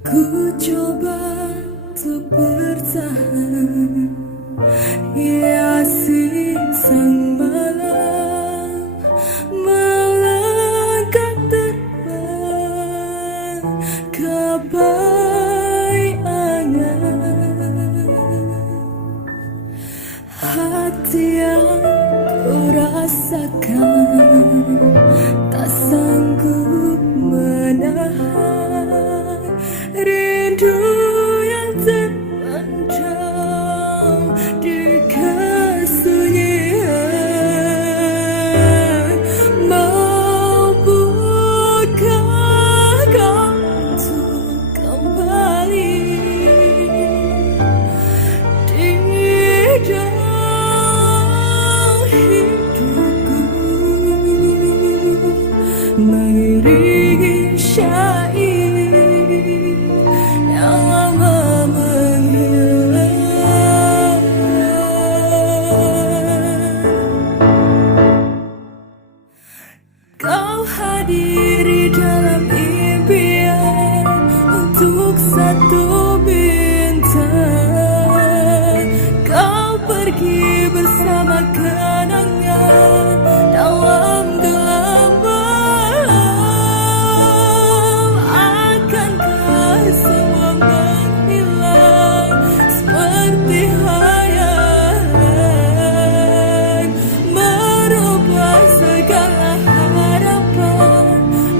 Ku coba untuk bertahan, hiasi sang malam, melangkah terbang gapai angan. Hati yang ku rasakan tak sanggup menahan rindu yang terpendam di kesunyian. Mampukah kau untuk kembali di dalam hidupku, mengiringi syair yang lama menghilang. Kau hadiri dalam impian untuk satu bintang. Kau pergi bersama kenangan dalam gelap malam. Akankah semua menghilang seperti hayalan, merubah segala harapan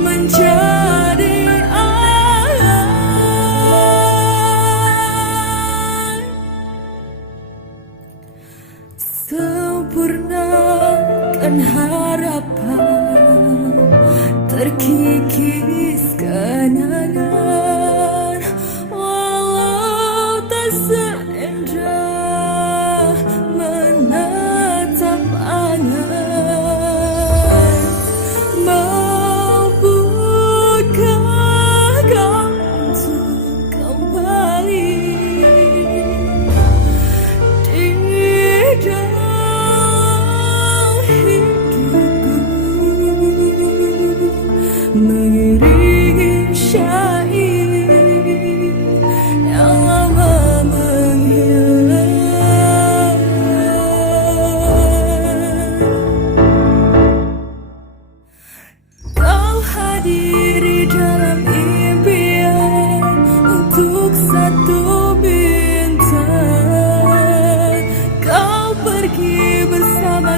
menjadi angan. Sempurnakan harapan, terkikis kenangan, walau tak seindah menatap angan. Mampukah kau untuk kembali di dalam hidupku, mengiringi syair yang lama menghilang. Kau hadiri dalam impian untuk satu bintang. Kau pergi bersama